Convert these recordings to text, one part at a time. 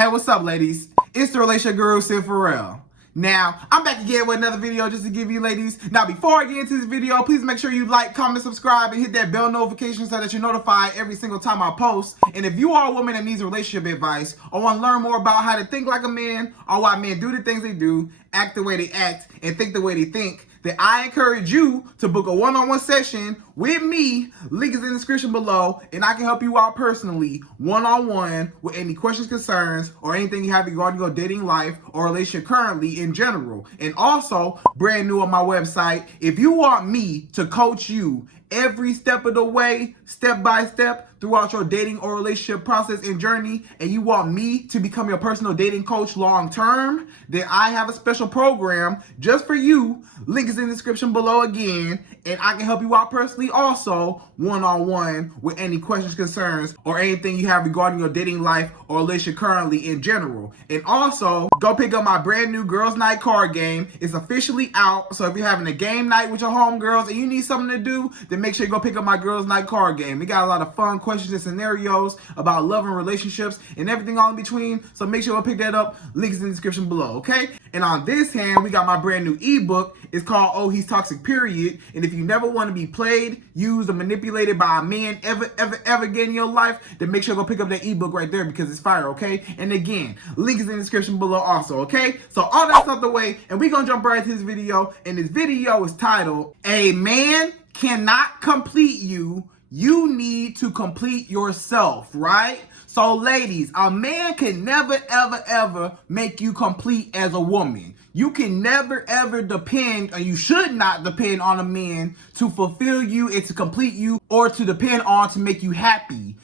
Hey, what's up, ladies? It's the relationship guru, Sydd Ferrell. Now, I'm back again with another video just to give you ladies. Now, before I get into this video, please make sure you like, comment, subscribe, and hit that bell notification so that you're notified every single time I post. And if you are a woman that needs relationship advice or want to learn more about how to think like a man or why men do the things they do, act the way they act, and think the way they think, then I encourage you to book a one-on-one session with me. Link is in the description below, and I can help you out personally, one-on-one, with any questions, concerns, or anything you have regarding your dating life or relationship currently in general. And also, brand new on my website, if you want me to coach you every step of the way, step by step, throughout your dating or relationship process and journey, and you want me to become your personal dating coach long term, then I have a special program just for you. Link is in the description below again, and I can help you out personally also, one-on-one, with any questions, concerns, or anything you have regarding your dating life or relationship currently in general. And also, go pick up my brand new Girls Night card game. It's officially out, so if you're having a game night with your homegirls and you need something to do, then make sure you go pick up my Girls Night card game. We got a lot of fun questions and scenarios about love and relationships and everything all in between, so make sure you go pick that up. Link is in the description below, okay? And on this hand, we got my brand new ebook. It's called Oh, He's Toxic, Period. And if you never want to be played, used, or manipulated by a man ever again in your life, then make sure to go pick up that ebook right there because it's fire, okay? And again, link is in the description below also, okay? So all that's out the way, and we're gonna jump right into this video. And this video is titled, A Man Cannot Complete You, You Need to Complete Yourself, right? So ladies, a man can never, ever make you complete as a woman. You can never, ever depend, or you should not depend on a man to fulfill you and to complete you or to depend on to make you happy.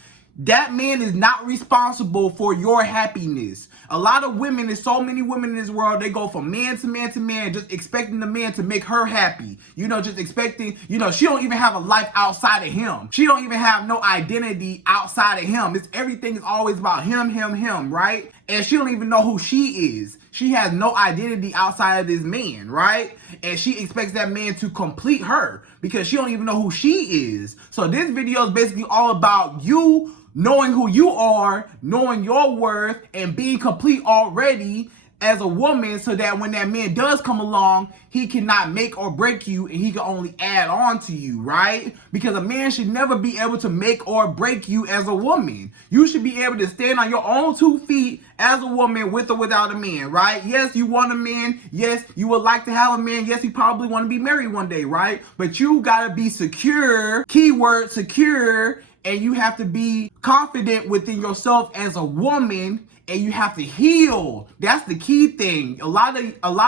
That man is not responsible for your happiness. A lot of women, there's so many women in this world, they go from man to man to man, just expecting the man to make her happy. You know, just expecting, you know, she don't even have a life outside of him. She don't even have no identity outside of him. Everything is always about him, right? And she don't even know who she is. She has no identity outside of this man, right? And she expects that man to complete her because she don't even know who she is. So this video is basically all about you knowing who you are, knowing your worth, and being complete already as a woman, so that when that man does come along, he cannot make or break you, and he can only add on to you, right? Because a man should never be able to make or break you as a woman. You should be able to stand on your own 2 feet as a woman, with or without a man, right? Yes, you want a man. Yes, you would like to have a man. Yes, you probably want to be married one day, right? But you gotta be secure, keyword secure, and you have to be confident within yourself as a woman, and you have to heal. That's the key thing. A lot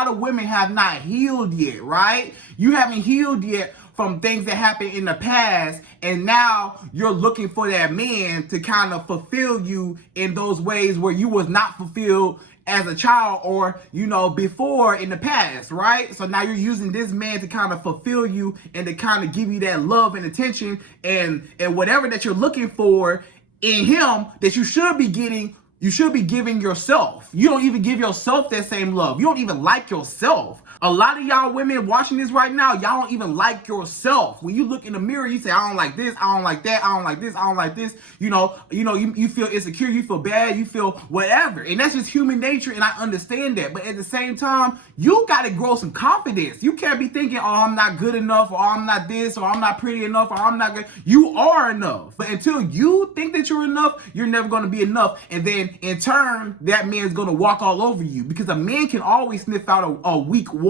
of women have not healed yet, right? You haven't healed yet from things that happened in the past, and now you're looking for that man to kind of fulfill you in those ways where you was not fulfilled as a child, or, you know, before in the past, right? So now you're using this man to kind of fulfill you and to kind of give you that love and attention and whatever that you're looking for in him that you should be getting. You should be giving yourself. You don't even give yourself that same love. You don't even like yourself. A lot of y'all women watching this right now, y'all don't even like yourself. When you look in the mirror, you say, I don't like this, I don't like that, I don't like this, I don't like this. You feel insecure, you feel bad, you feel whatever. And that's just human nature, and I understand that. But at the same time, you got to grow some confidence. You can't be thinking, oh, I'm not good enough, or I'm not this, or I'm not pretty enough, or I'm not good. You are enough. But until you think that you're enough, you're never going to be enough. And then in turn, that man's going to walk all over you, because a man can always sniff out a weak woman.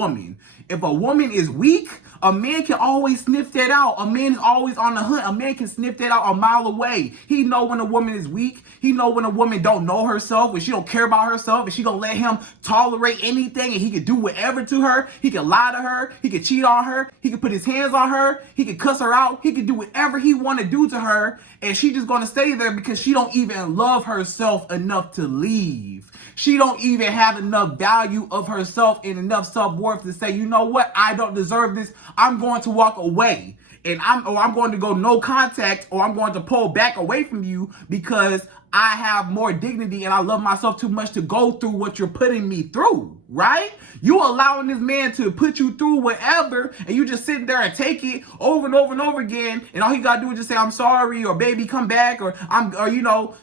If a woman is weak, a man can always sniff that out. A man is always on the hunt. A man can sniff that out a mile away. He know when a woman is weak. He know when a woman don't know herself, when she don't care about herself, and she gonna let him tolerate anything, and he can do whatever to her. He can lie to her. He can cheat on her. He can put his hands on her. He can cuss her out. He can do whatever he want to do to her, and she just gonna stay there because she don't even love herself enough to leave. She don't even have enough value of herself and enough self-worth to say, you know what, I don't deserve this. I'm going to walk away. and I'm going to go no contact, or I'm going to pull back away from you because I have more dignity and I love myself too much to go through what you're putting me through, right? You allowing this man to put you through whatever, and you just sitting there and take it over and over and over again, and all he gotta do is just say, I'm sorry, or baby, come back, or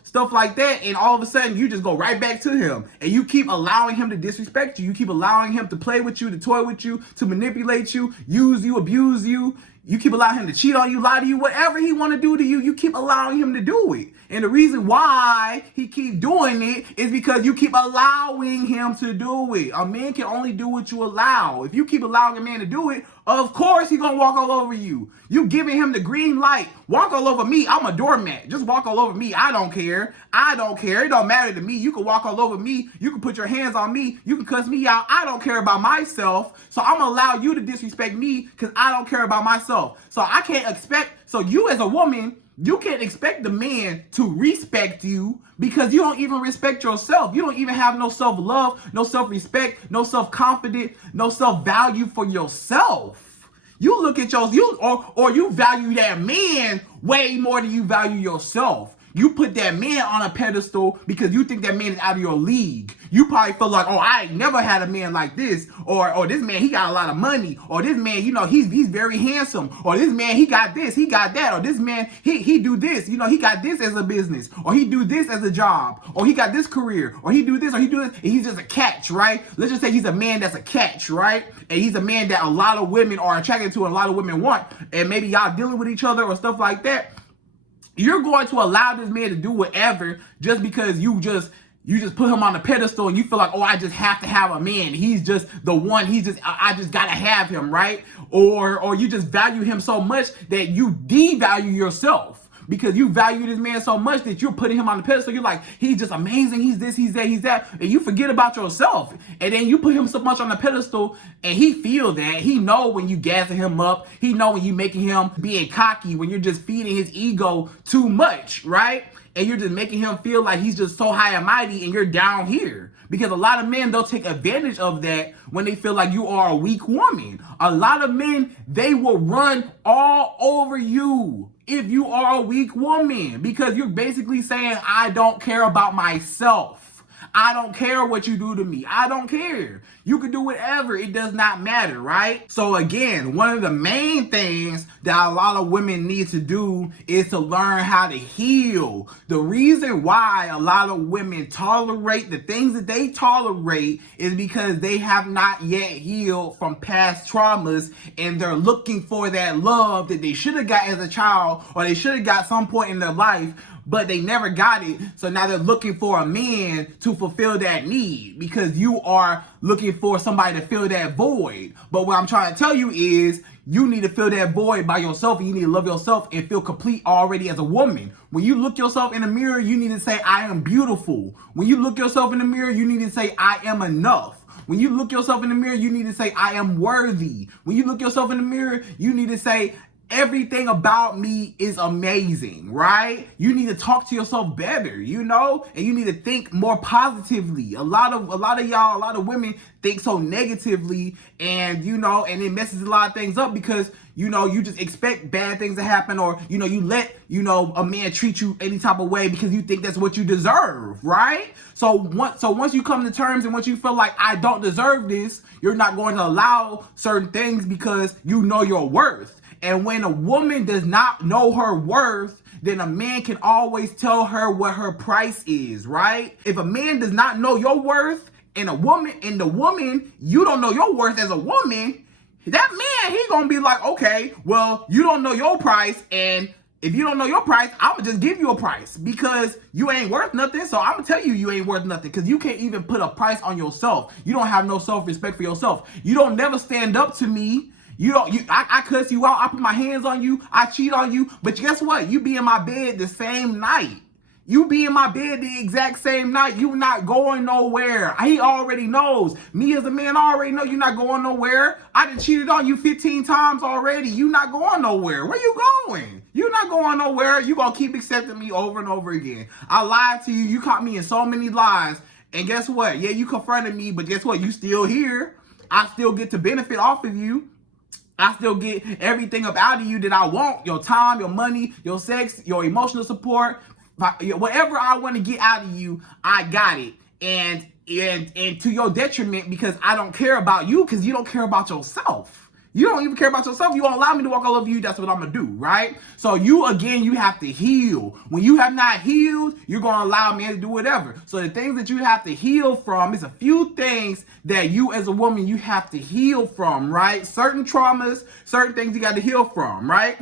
stuff like that, and all of a sudden you just go right back to him, and you keep allowing him to disrespect you. You keep allowing him to play with you, to toy with you, to manipulate you, use you, abuse you. You keep allowing him to cheat on you, lie to you, whatever he want to do to you, you keep allowing him to do it. And the reason why he keep doing it is because you keep allowing him to do it. A man can only do what you allow. If you keep allowing a man to do it, of course he's gonna walk all over you. You giving him the green light. Walk all over me. I'm a doormat. Just walk all over me. I don't care. I don't care. It don't matter to me. You can walk all over me. You can put your hands on me. You can cuss me out. I don't care about myself. So I'm gonna allow you to disrespect me because I don't care about myself. So I can't expect, so you as a woman, you can't expect the man to respect you because you don't even respect yourself. You don't even have no self-love, no self-respect, no self-confidence, no self-value for yourself. You look at or you value that man way more than you value yourself. You put that man on a pedestal because you think that man is out of your league. You probably feel like, oh, I ain't never had a man like this, or this man, he got a lot of money, or this man, he's very handsome, or this man, he got this, he got that, or this man, he do this, he got this as a business, or he do this as a job, or he got this career, or he do this, or he do this, and he's just a catch, right? Let's just say he's a man that's a catch, right? And he's a man that a lot of women are attracted to and a lot of women want, and maybe y'all dealing with each other or stuff like that. You're going to allow this man to do whatever just because you just put him on the pedestal and you feel like, oh, I just have to have a man. He's just the one. I just gotta have him, right? Or you just value him so much that you devalue yourself because you value this man so much that you're putting him on the pedestal. You're like, he's just amazing. He's this, he's that, he's that. And you forget about yourself. And then you put him so much on the pedestal and he feel that. He know when you gassing him up. He know when you making him being cocky, when you're just feeding his ego too much, right? And you're just making him feel like he's just so high and mighty and you're down here. Because a lot of men, they'll take advantage of that when they feel like you are a weak woman. A lot of men, they will run all over you if you are a weak woman. Because you're basically saying, I don't care about myself. I don't care what you do to me. I don't care. You can do whatever. It does not matter, right? So again, one of the main things that a lot of women need to do is to learn how to heal. The reason why a lot of women tolerate the things that they tolerate is because they have not yet healed from past traumas and they're looking for that love that they should have got as a child or they should have got some point in their life, but they never got it. So now they're looking for a man to fulfill that need because you are looking for somebody to fill that void. But what I'm trying to tell you is you need to fill that void by yourself and you need to love yourself and feel complete already as a woman. When you look yourself in the mirror, you need to say, I am beautiful. When you look yourself in the mirror, you need to say, I am enough. When you look yourself in the mirror, you need to say, I am worthy. When you look yourself in the mirror, you need to say, everything about me is amazing, right? You need to talk to yourself better, and you need to think more positively. A lot of y'all, a lot of women think so negatively, and and it messes a lot of things up because you just expect bad things to happen, or you let a man treat you any type of way because you think that's what you deserve, right? So once you come to terms and once you feel like I don't deserve this, you're not going to allow certain things because you know your worth. And when a woman does not know her worth, then a man can always tell her what her price is, right? If a man does not know your worth and the woman, you don't know your worth as a woman, that man, he's gonna be like, okay, well, you don't know your price, and if you don't know your price, I'm gonna just give you a price because you ain't worth nothing. So I'm gonna tell you ain't worth nothing because you can't even put a price on yourself. You don't have no self-respect for yourself. You don't never stand up to me. I cuss you out. I put my hands on you. I cheat on you. But guess what? You be in my bed the same night. You be in my bed the exact same night. You not going nowhere. He already knows. Me as a man, I already know you're not going nowhere. I done cheated on you 15 times already. You not going nowhere. Where you going? You're not going nowhere. You gonna keep accepting me over and over again. I lied to you. You caught me in so many lies. And guess what? Yeah, you confronted me, but guess what? You still here. I still get to benefit off of you. I still get everything up out of you that I want: your time, your money, your sex, your emotional support, whatever I want to get out of you, I got it. And to your detriment, because I don't care about you, because you don't care about yourself. You don't even care about yourself. You won't allow me to walk all over you. That's what I'm going to do, right? So you have to heal. When you have not healed, you're going to allow me to do whatever. So the things that you have to heal from is a few things that you as a woman, you have to heal from, right? Certain traumas, certain things you got to heal from, right?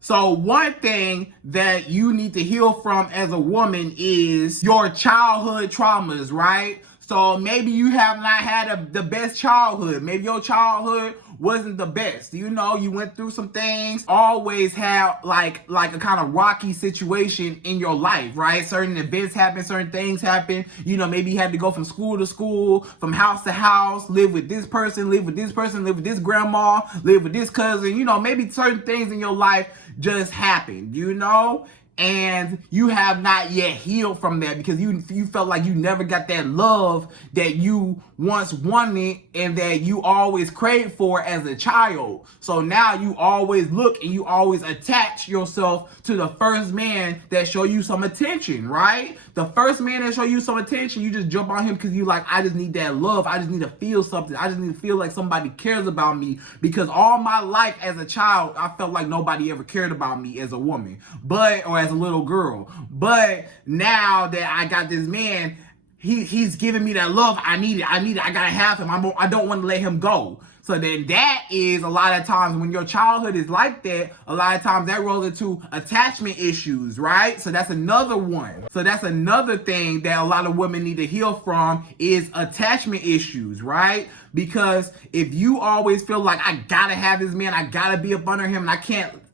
So one thing that you need to heal from as a woman is your childhood traumas, right? So maybe you have not had the best childhood. Maybe your childhood wasn't the best. You know, you went through some things, always had like a kind of rocky situation in your life, right? Certain events happen, certain things happen. You know, maybe you had to go from school to school, from house to house, live with this person, live with this person, live with this grandma, live with this cousin. You know, maybe certain things in your life just happened, you know? And you have not yet healed from that because you felt like you never got that love that you once wanted and that you always craved for as a child. So now you always look and you always attach yourself to the first man that show you some attention, right? The first man that show you some attention, you just jump on him because you like, I just need that love. I just need to feel something. I just need to feel like somebody cares about me, because all my life as a child, I felt like nobody ever cared about me as a woman, or as a little girl. But now that I got this man, he's giving me that love. I need it. I gotta have him. I don't want to let him go. So then that is a lot of times when your childhood is like that, a lot of times that rolls into attachment issues, right? So that's another one. So that's another thing that a lot of women need to heal from is attachment issues, right? Because if you always feel like I gotta have this man, I gotta be up under him, and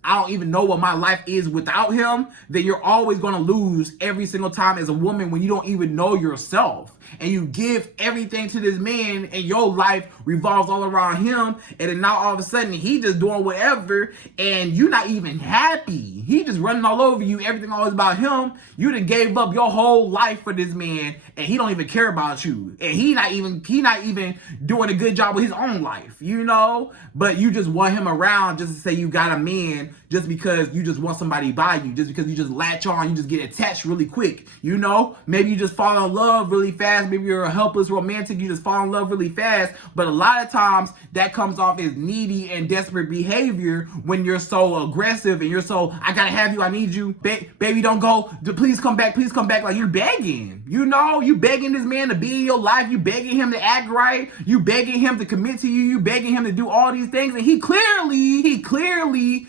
I don't even know what my life is without him, then you're always going to lose every single time as a woman when you don't even know yourself. And you give everything to this man and your life revolves all around him. And then now all of a sudden he just doing whatever and you're not even happy. He just running all over you. Everything always about him. You done gave up your whole life for this man and he don't even care about you. And he not even doing a good job with his own life, you know? But you just want him around just to say you got a man, just because you just want somebody by you, just because you just latch on, you just get attached really quick, you know? Maybe you just fall in love really fast. Maybe you're a helpless romantic, you just fall in love really fast. But a lot of times that comes off as needy and desperate behavior when you're so aggressive and you're so, I gotta have you, I need you, baby don't go, please come back, like you're begging, you know? You begging this man to be in your life, you begging him to act right, you begging him to commit to you, you begging him to do all these things, and he clearly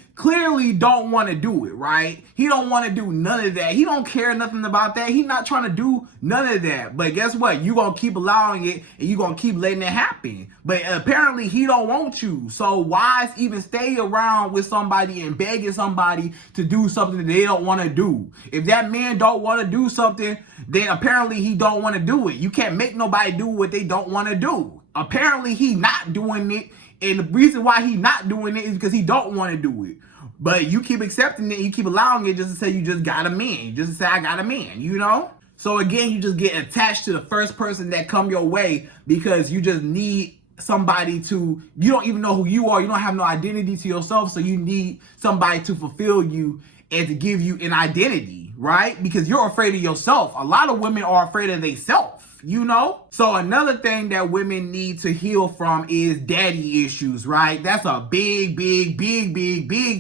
don't want to do it, right? He don't want to do none of that. He don't care nothing about that. He not trying to do none of that. But guess what? You gonna keep allowing it and you gonna keep letting it happen. But apparently he don't want you. So why even stay around with somebody and begging somebody to do something that they don't want to do? If that man don't want to do something, then apparently he don't want to do it. You can't make nobody do what they don't want to do. Apparently he not doing it. And the reason why he not doing it is because he don't want to do it. But you keep accepting it, you keep allowing it just to say you just got a man. Just to say I got a man, you know? So again, you just get attached to the first person that come your way because you just need somebody to, you don't even know who you are. You don't have no identity to yourself. So you need somebody to fulfill you and to give you an identity, right? Because you're afraid of yourself. A lot of women are afraid of themselves. You know? So another thing that women need to heal from is daddy issues, right? That's a big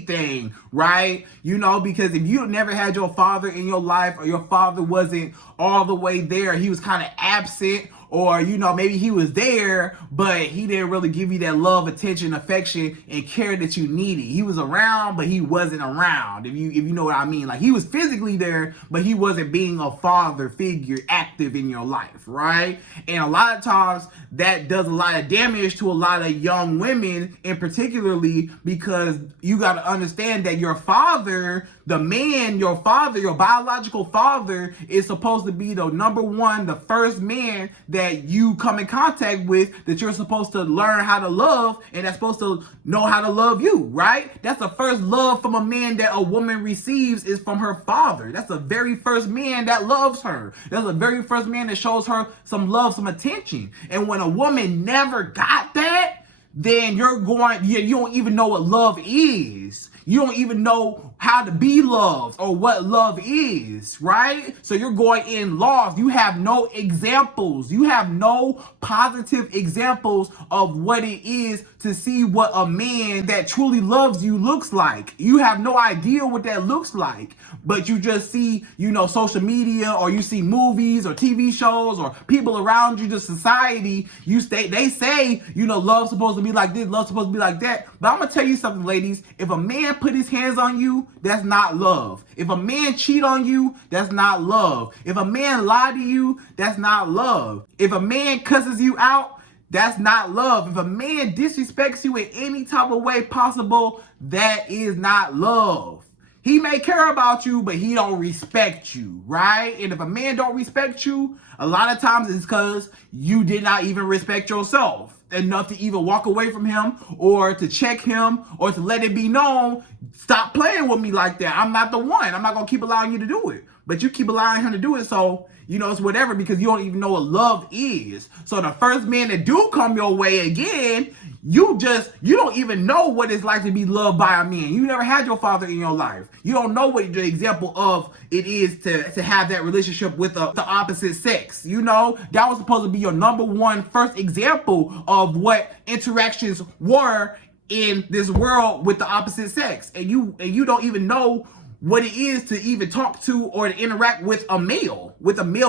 thing, right? You know, because if you never had your father in your life, or your father wasn't all the way there, he was kind of absent, or, you know, maybe he was there, but he didn't really give you that love, attention, affection, and care that you needed. He was around, but he wasn't around, if you know what I mean. Like, he was physically there, but he wasn't being a father figure active in your life, right? And a lot of times, that does a lot of damage to a lot of young women, and particularly because you got to understand that your father, the man, your father, your biological father, is supposed to be the number one, the first man that you come in contact with, that you're supposed to learn how to love, and that's supposed to know how to love you, right? That's the first love from a man that a woman receives is from her father. That's the very first man that loves her. That's the very first man that shows her some love, some attention. And when a woman never got that, then you don't even know what love is. You don't even know how to be loved or what love is, right? So you're going in lost. You have no examples. You have no positive examples of what it is to see what a man that truly loves you looks like. You have no idea what that looks like, but you just see, social media, or you see movies or TV shows or people around you, the society. They say, love's supposed to be like this, love's supposed to be like that. But I'm gonna tell you something, ladies. If a man put his hands on you, that's not love. If a man cheat on you, that's not love. If a man lie to you, that's not love. If a man cusses you out, that's not love. If a man disrespects you in any type of way possible, that is not love. He may care about you, but he don't respect you, right? And if a man don't respect you, a lot of times it's because you did not even respect yourself enough to even walk away from him, or to check him, or to let it be known, stop playing with me like that. I'm not the one. I'm not going to keep allowing you to do it. But you keep allowing him to do it, so, it's whatever, because you don't even know what love is. So the first man that do come your way again, you don't even know what it's like to be loved by a man. You never had your father in your life. You don't know what the example of it is to have that relationship with the opposite sex. That was supposed to be your number one first example of what interactions were in this world with the opposite sex. And you don't even know what it is to even talk to or to interact with a male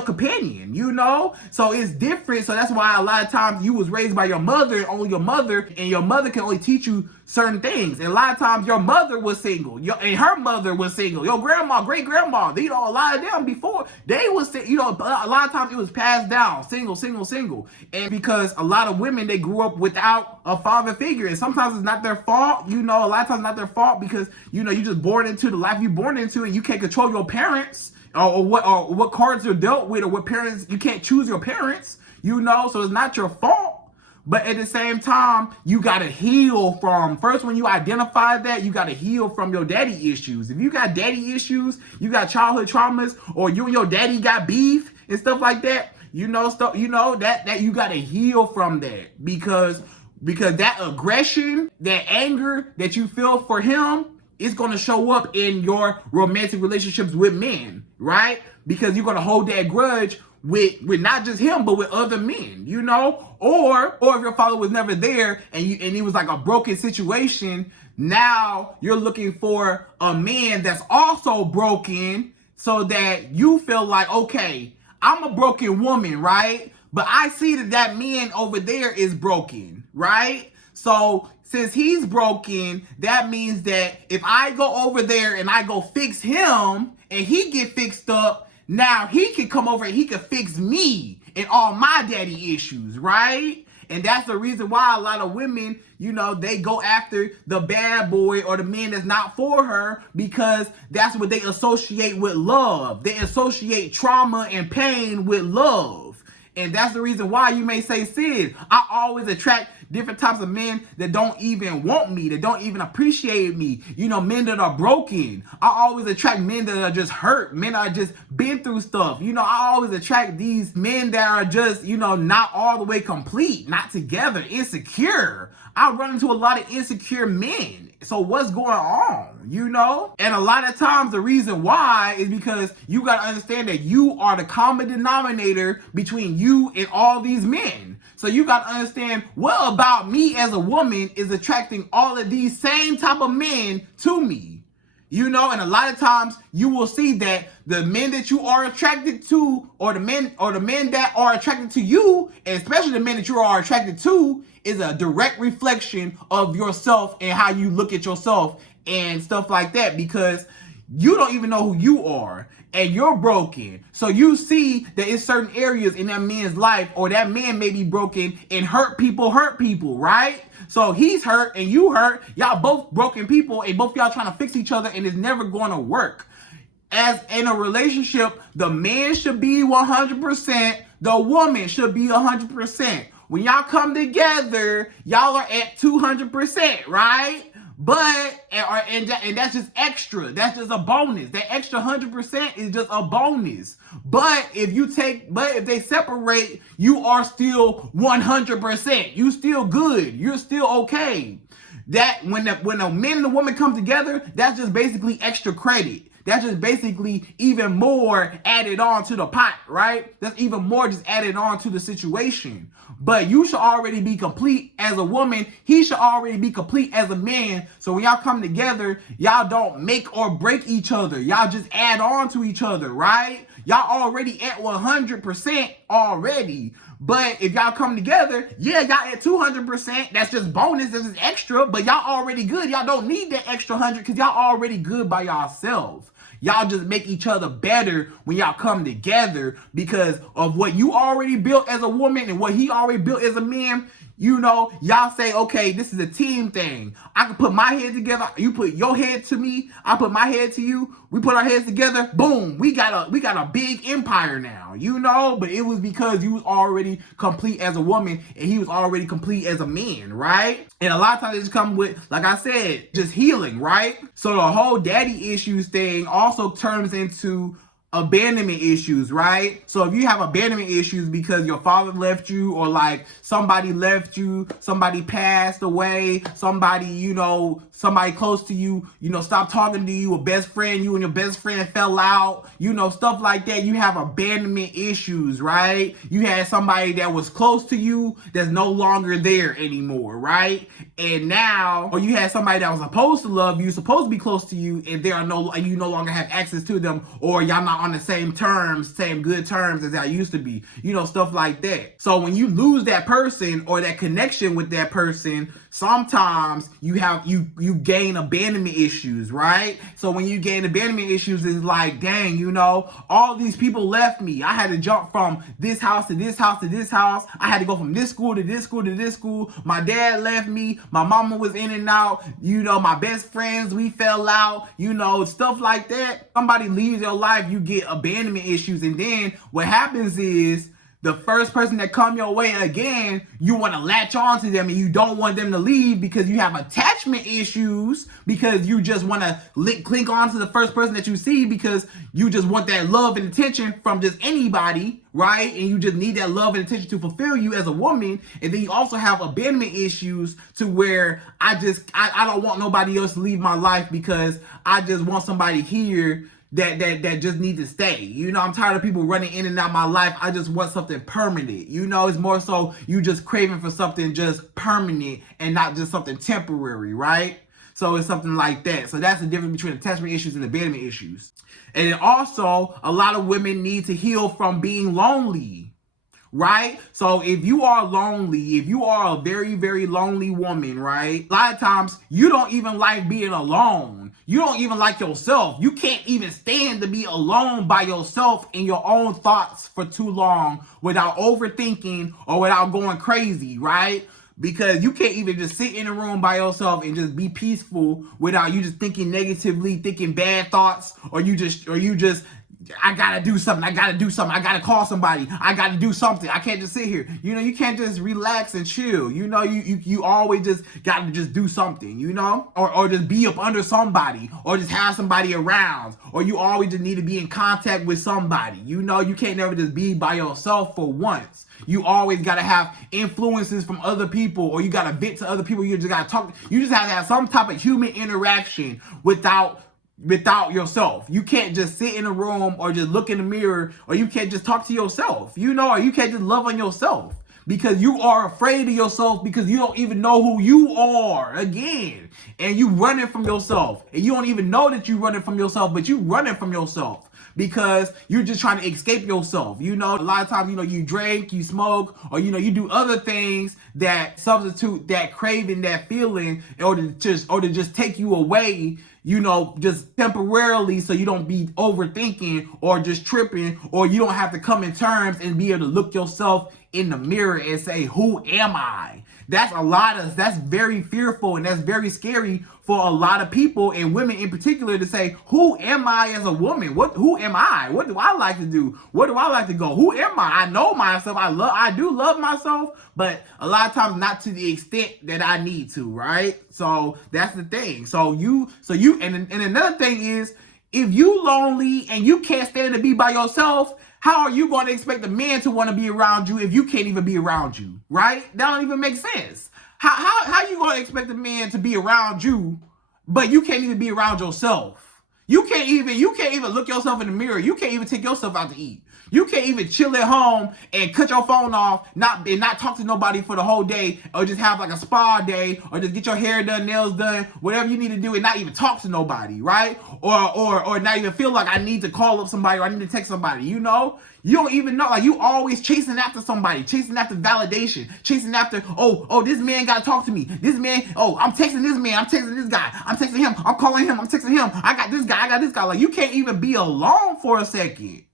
companion, So it's different. So that's why a lot of times you was raised by your mother, and only your mother, and your mother can only teach you certain things. And a lot of times your mother was single, and her mother was single. Your grandma, great grandma, a lot of them before they was, a lot of times it was passed down, single. And because a lot of women, they grew up without a father figure, and sometimes it's not their fault. A lot of times it's not their fault because you just born into the life you born into, and you can't control your parents. Or what cards you're dealt with, or what parents, you can't choose your parents, so it's not your fault. But at the same time, you gotta heal from, first when you identify that, you gotta heal from your daddy issues. If you got daddy issues, you got childhood traumas, or you and your daddy got beef and stuff like that, that you gotta heal from that, because that aggression, that anger that you feel for him, it's going to show up in your romantic relationships with men, right? Because you're going to hold that grudge with not just him, but with other men, Or if your father was never there and it was like a broken situation, now you're looking for a man that's also broken, so that you feel like, okay, I'm a broken woman, right? But I see that man over there is broken, right? So since he's broken, that means that if I go over there and I go fix him and he get fixed up, now he can come over and he can fix me and all my daddy issues, right? And that's the reason why a lot of women, they go after the bad boy or the man that's not for her, because that's what they associate with love. They associate trauma and pain with love. And that's the reason why you may say, Sid, I always attract different types of men that don't even want me, that don't even appreciate me. Men that are broken. I always attract men that are just hurt, men that are just been through stuff. I always attract these men that are just, not all the way complete, not together, insecure. I run into a lot of insecure men. So what's going on, And a lot of times the reason why is because you got to understand that you are the common denominator between you and all these men. So you got to understand, what about me as a woman is attracting all of these same type of men to me? And a lot of times you will see that the men that you are attracted to, or the men that are attracted to you, and especially the men that you are attracted to, is a direct reflection of yourself and how you look at yourself and stuff like that, because you don't even know who you are and you're broken. So you see that in certain areas in that man's life, or that man may be broken and hurt people, right? So he's hurt and you hurt. Y'all both broken people, and both y'all trying to fix each other, and it's never going to work. As in a relationship, the man should be 100%, the woman should be 100%. When y'all come together, y'all are at 200%, right? And that's just extra. That's just a bonus. That extra 100% is just a bonus. But if they separate, you are still 100%. You still good. You're still okay. That when the man and the woman come together, that's just basically extra credit. That's just basically even more added on to the pot, right? That's even more just added on to the situation. But you should already be complete as a woman. He should already be complete as a man. So when y'all come together, y'all don't make or break each other. Y'all just add on to each other, right? Y'all already at 100% already. But if y'all come together, yeah, y'all at 200%. That's just bonus. This is extra. But y'all already good. Y'all don't need that extra 100 because y'all already good by yourselves. Y'all just make each other better when y'all come together because of what you already built as a woman and what he already built as a man. You know, y'all say, okay, this is a team thing. I can put my head together. You put your head to me. I put my head to you. We put our heads together. Boom. We got a big empire now, you know? But it was because you was already complete as a woman and he was already complete as a man, right? And a lot of times it just come with, like I said, just healing, right? So the whole daddy issues thing also turns into abandonment issues, right? So if you have abandonment issues because your father left you or like somebody left you, somebody passed away, somebody, you know, somebody close to you, you know, stopped talking to you, a best friend, you and your best friend fell out, you know, stuff like that. You have abandonment issues, right? You had somebody that was close to you that's no longer there anymore, right? And now, or you had somebody that was supposed to love you, supposed to be close to you, and you no longer have access to them, or y'all not on the same terms, same good terms as I used to be, you know, stuff like that. So when you lose that person or that connection with that person, sometimes you gain abandonment issues, right? So when you gain abandonment issues, it's like, dang, you know, all these people left me. I had to jump from this house to this house to this house. I had to go from this school to this school to this school. My dad left me. My mama was in and out. You know, my best friends, we fell out, you know, stuff like that. Somebody leaves your life, you get abandonment issues. And then what happens is the first person that come your way again, you want to latch on to them and you don't want them to leave because you have attachment issues, because you just want to clink on to the first person that you see because you just want that love and attention from just anybody, right? And you just need that love and attention to fulfill you as a woman. And then you also have abandonment issues to where I don't want nobody else to leave my life because I just want somebody here that just need to stay. You know, I'm tired of people running in and out of my life. I just want something permanent. You know, it's more so you just craving for something just permanent and not just something temporary, right? So it's something like that. So that's the difference between attachment issues and abandonment issues. And then also, a lot of women need to heal from being lonely. Right? So if you are lonely, if you are a very, very lonely woman, right? A lot of times you don't even like being alone. You don't even like yourself. You can't even stand to be alone by yourself in your own thoughts for too long without overthinking or without going crazy, right? Because you can't even just sit in a room by yourself and just be peaceful without you just thinking negatively, thinking bad thoughts, or you just I gotta do something. I gotta call somebody. I gotta do something. I can't just sit here. You know, you can't just relax and chill. You know, you always just gotta just do something, you know? Or just be up under somebody, or just have somebody around, or you always just need to be in contact with somebody. You know, you can't never just be by yourself for once. You always gotta have influences from other people, or you gotta vent to other people. You just gotta talk. You just have to have some type of human interaction without yourself. You can't just sit in a room or just look in the mirror, or you can't just talk to yourself, you know, or you can't just love on yourself because you are afraid of yourself because you don't even know who you are again. And you running from yourself and you don't even know that you running from yourself, but you running from yourself because you're just trying to escape yourself. You know, a lot of times, you know, you drink, you smoke, or, you know, you do other things that substitute that craving, that feeling, or to just take you away, you know, just temporarily, so you don't be overthinking or just tripping, or you don't have to come in terms and be able to look yourself in the mirror and say, who am I? That's very fearful, and that's very scary for a lot of people, and women in particular, to say, who am I as a woman? Who am I? What do I like to do? Where do I like to go? Who am I? I know myself. I do love myself, but a lot of times not to the extent that I need to, right? So that's the thing. And another thing is, if you lonely and you can't stand to be by yourself, how are you going to expect a man to want to be around you if you can't even be around you, right? That don't even make sense. How you going to expect a man to be around you, but you can't even be around yourself? You can't even look yourself in the mirror. You can't even take yourself out to eat. You can't even chill at home and cut your phone off, not talk to nobody for the whole day, or just have like a spa day, or just get your hair done, nails done, whatever you need to do, and not even talk to nobody, right? Or not even feel like I need to call up somebody or I need to text somebody. You know, you don't even know. Like, you always chasing after somebody, chasing after validation, chasing after, oh, this man gotta talk to me. This man, I'm texting this man, I'm texting this guy, I'm texting him, I'm calling him, I'm texting him. I got this guy. Like, you can't even be alone for a second.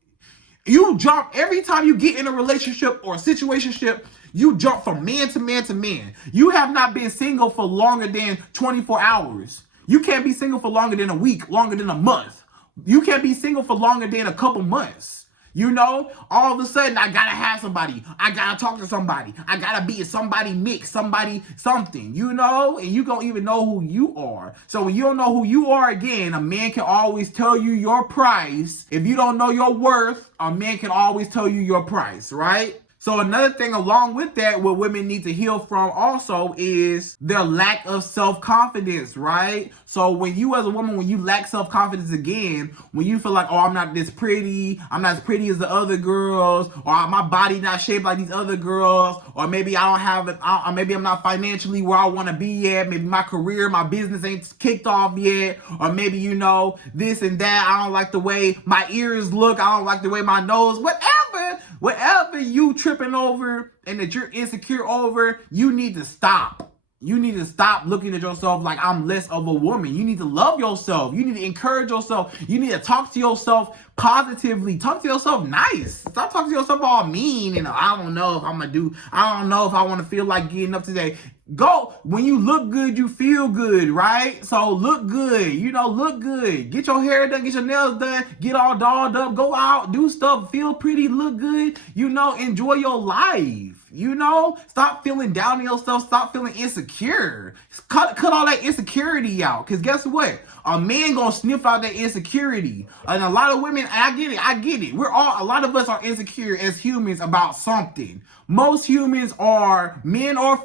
You jump every time you get in a relationship or a situationship. You jump from man to man to man. You have not been single for longer than 24 hours. You can't be single for longer than a week, longer than a month. You can't be single for longer than a couple months. You know, all of a sudden, I gotta have somebody. I gotta talk to somebody. I gotta be somebody mix, somebody something, you know? And you don't even know who you are. So when you don't know who you are, again, a man can always tell you your price. If you don't know your worth, a man can always tell you your price, right? So another thing along with that, what women need to heal from also is their lack of self-confidence, right? So when you as a woman, when you lack self-confidence again, when you feel like, I'm not this pretty, I'm not as pretty as the other girls, or my body not shaped like these other girls, or maybe I don't have it, or maybe I'm not financially where I want to be yet, maybe my career, my business ain't kicked off yet, or maybe, you know, this and that, I don't like the way my ears look, I don't like the way my nose, whatever you tripping over and that you're insecure over, you need to stop. You need to stop looking at yourself like I'm less of a woman. You need to love yourself. You need to encourage yourself. You need to talk to yourself positively. Talk to yourself nice. Stop talking to yourself all mean and I don't know if I don't know if I want to feel like getting up today. Go, when you look good, you feel good, right? So look good, look good. Get your hair done, get your nails done, get all dolled up, go out, do stuff, feel pretty, look good, enjoy your life. Stop feeling down on yourself. Stop feeling insecure. Cut all that insecurity out. Because guess what? A man gonna sniff out that insecurity. And a lot of women, I get it. A lot of us are insecure as humans about something. Most humans are, male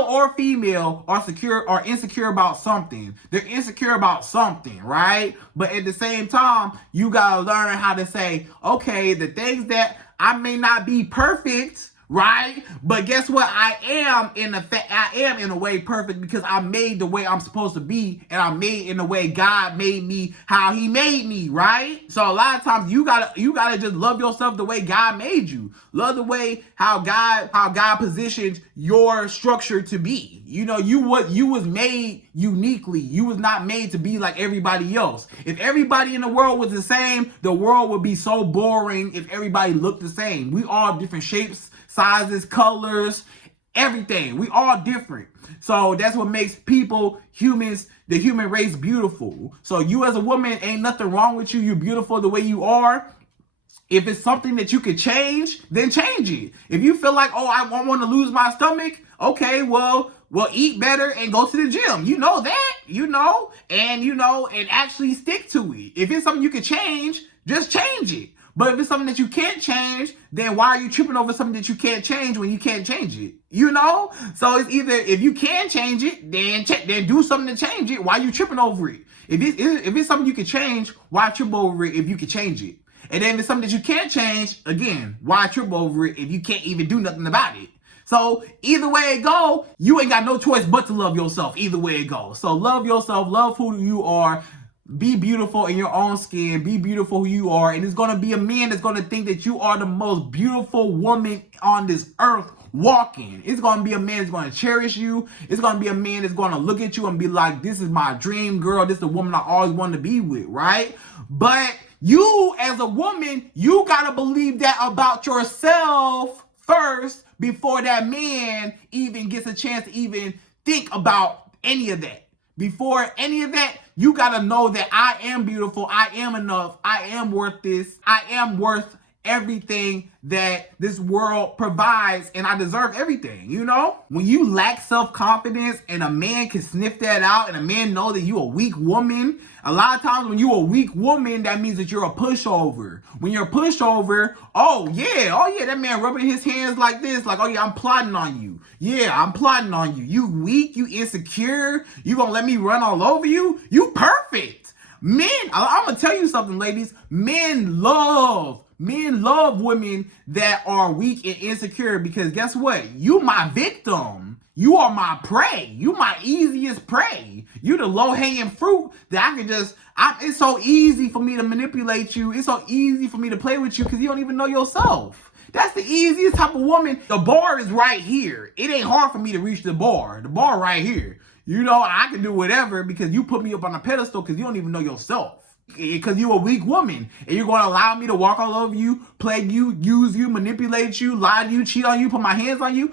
or female, are insecure about something. They're insecure about something, right? But at the same time, you gotta learn how to say, okay, the things that I may not be perfect, right? But guess what? I am in a way perfect because I'm made the way I'm supposed to be, and I'm made in the way God made me, how He made me, right? So a lot of times you gotta just love yourself the way God made you. Love the way how God positioned your structure to be. You was made uniquely. You was not made to be like everybody else. If everybody in the world was the same, the world would be so boring if everybody looked the same. We all have different shapes, sizes, colors, everything. We all different. So that's what makes humans, the human race, beautiful. So you as a woman, ain't nothing wrong with you. You're beautiful the way you are. If it's something that you could change, then change it. If you feel like, I want to lose my stomach, okay, well, eat better and go to the gym. You know that, and actually stick to it. If it's something you can change, just change it. But if it's something that you can't change, then why are you tripping over something that you can't change when you can't change it? So it's either, if you can change it, then do something to change it. Why are you tripping over it? If it's something you can change, why trip over it if you can change it? And then if it's something that you can't change, again, why trip over it if you can't even do nothing about it? So either way it go, you ain't got no choice but to love yourself. Either way it goes. So love yourself, love who you are. Be beautiful in your own skin. Be beautiful who you are. And it's going to be a man that's going to think that you are the most beautiful woman on this earth walking. It's going to be a man that's going to cherish you. It's going to be a man that's going to look at you and be like, this is my dream girl. This is the woman I always wanted to be with, right? But you as a woman, you got to believe that about yourself first before that man even gets a chance to even think about any of that. Before any of that, you gotta know that I am beautiful, I am enough, I am worth this, I am worth everything that this world provides, and I deserve everything, you know? When you lack self-confidence and a man can sniff that out and a man know that you a weak woman, a lot of times when you a weak woman, that means that you're a pushover. When you're a pushover, oh yeah, that man rubbing his hands like this, like, oh yeah, I'm plotting on you. Yeah, I'm plotting on you. You weak, you insecure, you gonna let me run all over you? You perfect. Men, I'm gonna tell you something, ladies. Men love women that are weak and insecure, because guess what? You my victim. You are my prey. You my easiest prey. You the low-hanging fruit that I can just, it's so easy for me to manipulate you. It's so easy for me to play with you because you don't even know yourself. That's the easiest type of woman. The bar is right here. It ain't hard for me to reach the bar. The bar right here. You know, I can do whatever because you put me up on a pedestal because you don't even know yourself. Because you're a weak woman and you're going to allow me to walk all over you, plague you, use you, manipulate you, lie to you, cheat on you, put my hands on you.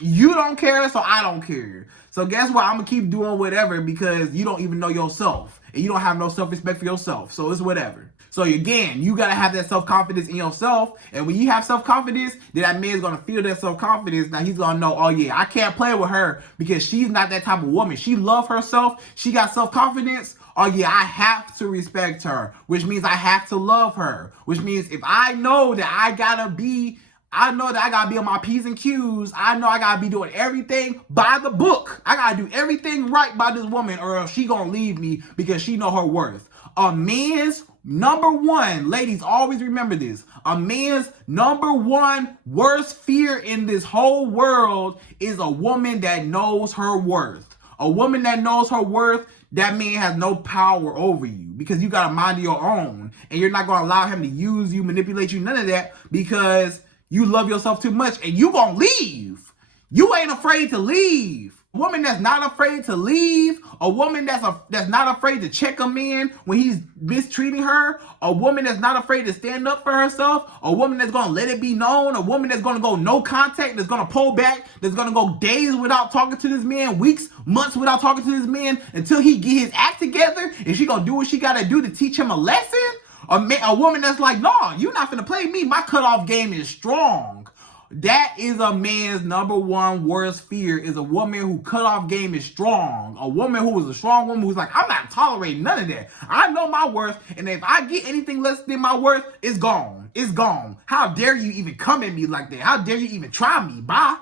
You don't care, so I don't care. So guess what? I'm going to keep doing whatever because you don't even know yourself and you don't have no self-respect for yourself. So it's whatever. So again, you got to have that self-confidence in yourself. And when you have self-confidence, then that man's going to feel that self-confidence. Now he's going to know, oh yeah, I can't play with her because she's not that type of woman. She loves herself. She got self-confidence. Oh yeah, I have to respect her, which means I have to love her, which means if I know that I gotta be on my P's and Q's, I know I gotta be doing everything by the book. I gotta do everything right by this woman or else she gonna leave me because she know her worth. A man's number one, ladies, always remember this. A man's number one worst fear in this whole world is a woman that knows her worth. A woman that knows her worth, that man has no power over you because you got to mind your own and you're not going to allow him to use you, manipulate you, none of that because you love yourself too much and you going to leave. You ain't afraid to leave. A woman that's not afraid to leave, a woman that's not afraid to check a man when he's mistreating her, a woman that's not afraid to stand up for herself, a woman that's going to let it be known, a woman that's going to go no contact, that's going to pull back, that's going to go days without talking to this man, weeks, months without talking to this man until he get his act together, and she going to do what she got to do to teach him a lesson. A woman that's like, no, you're not going to play me. My cutoff game is strong. That is a man's number one worst fear, is a woman who cutoff game is strong. A woman who is a strong woman who's like, I'm not tolerating none of that. I know my worth, and if I get anything less than my worth, it's gone. It's gone. How dare you even come at me like that? How dare you even try me? Bye.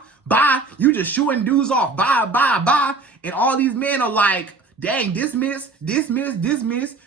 You just shooing dudes off. Bye. And all these men are like, dang, dismiss,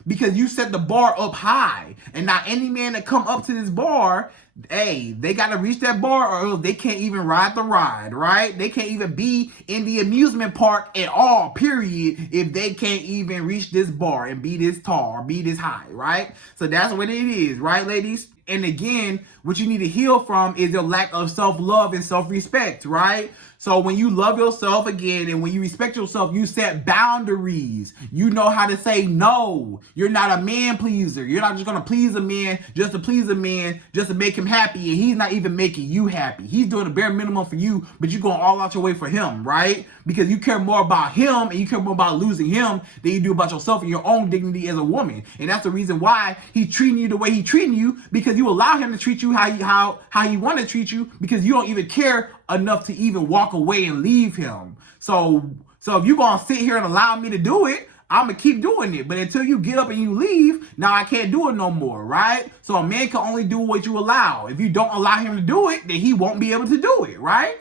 because you set the bar up high. And now any man that come up to this bar, hey, they got to reach that bar or else they can't even ride the ride, right? They can't even be in the amusement park at all, period, if they can't even reach this bar and be this tall or be this high, right? So that's what it is, right, ladies? And again, what you need to heal from is your lack of self-love and self-respect, right? So when you love yourself again and when you respect yourself, you set boundaries. You know how to say no. You're not a man pleaser. You're not just going to please a man just to please a man, just to make him happy. And he's not even making you happy. He's doing the bare minimum for you, but you're going all out your way for him, right? Because you care more about him and you care more about losing him than you do about yourself and your own dignity as a woman. And that's the reason why he's treating you the way he's treating you, because you allow him to treat you how he want to treat you, because you don't even care enough to even walk away and leave him. So if you're going to sit here and allow me to do it, I'm going to keep doing it. But until you get up and you leave, now I can't do it no more, right? So a man can only do what you allow. If you don't allow him to do it, then he won't be able to do it, right?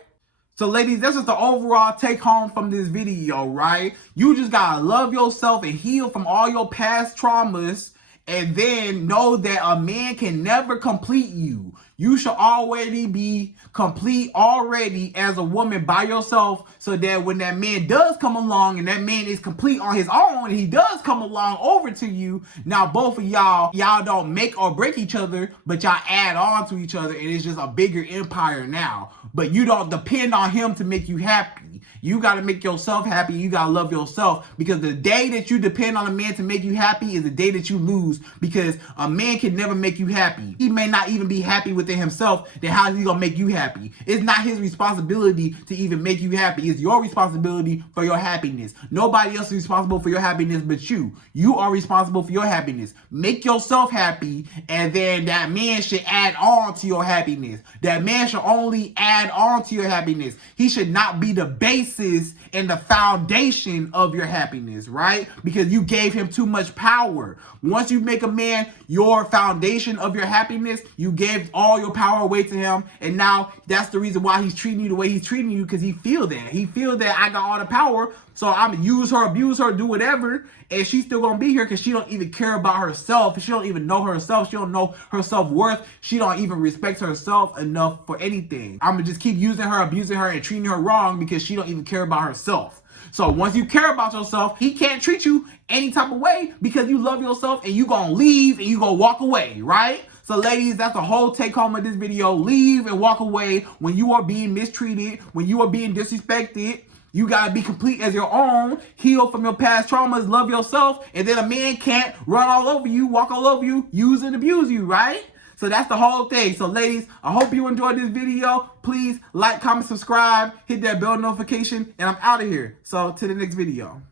So ladies, that's just the overall take home from this video, right? You just got to love yourself and heal from all your past traumas, and then know that a man can never complete you. You should already be complete already as a woman by yourself, so that when that man does come along and that man is complete on his own, and he does come along over to you, now both of y'all don't make or break each other, but y'all add on to each other, and it's just a bigger empire now. But you don't depend on him to make you happy. You got to make yourself happy. You got to love yourself, because the day that you depend on a man to make you happy is the day that you lose, because a man can never make you happy. He may not even be happy within himself. Then how is he going to make you happy? It's not his responsibility to even make you happy. It's your responsibility for your happiness. Nobody else is responsible for your happiness but you. You are responsible for your happiness. Make yourself happy, and then that man should add on to your happiness. That man should only add on to your happiness. He should not be the basis and the foundation of your happiness, right? Because you gave him too much power. Once you make a man your foundation of your happiness, you gave all your power away to him, and now that's the reason why he's treating you the way he's treating you, because he feel that I got all the power, so I'm gonna use her, abuse her, do whatever, and she's still gonna be here because she don't even care about herself. She don't even know herself. She don't know her self-worth. She don't even respect herself enough for anything. I'm gonna just keep using her, abusing her, and treating her wrong because she don't even care about herself. So once you care about yourself, he can't treat you any type of way because you love yourself, and you gonna leave and you gonna walk away, right? So ladies, that's the whole take home of this video. Leave and walk away when you are being mistreated, when you are being disrespected. You gotta be complete as your own, heal from your past traumas, love yourself, and then a man can't run all over you, walk all over you, use and abuse you, right? So that's the whole thing. So ladies, I hope you enjoyed this video. Please like, comment, subscribe, hit that bell notification, and I'm out of here. So to the next video.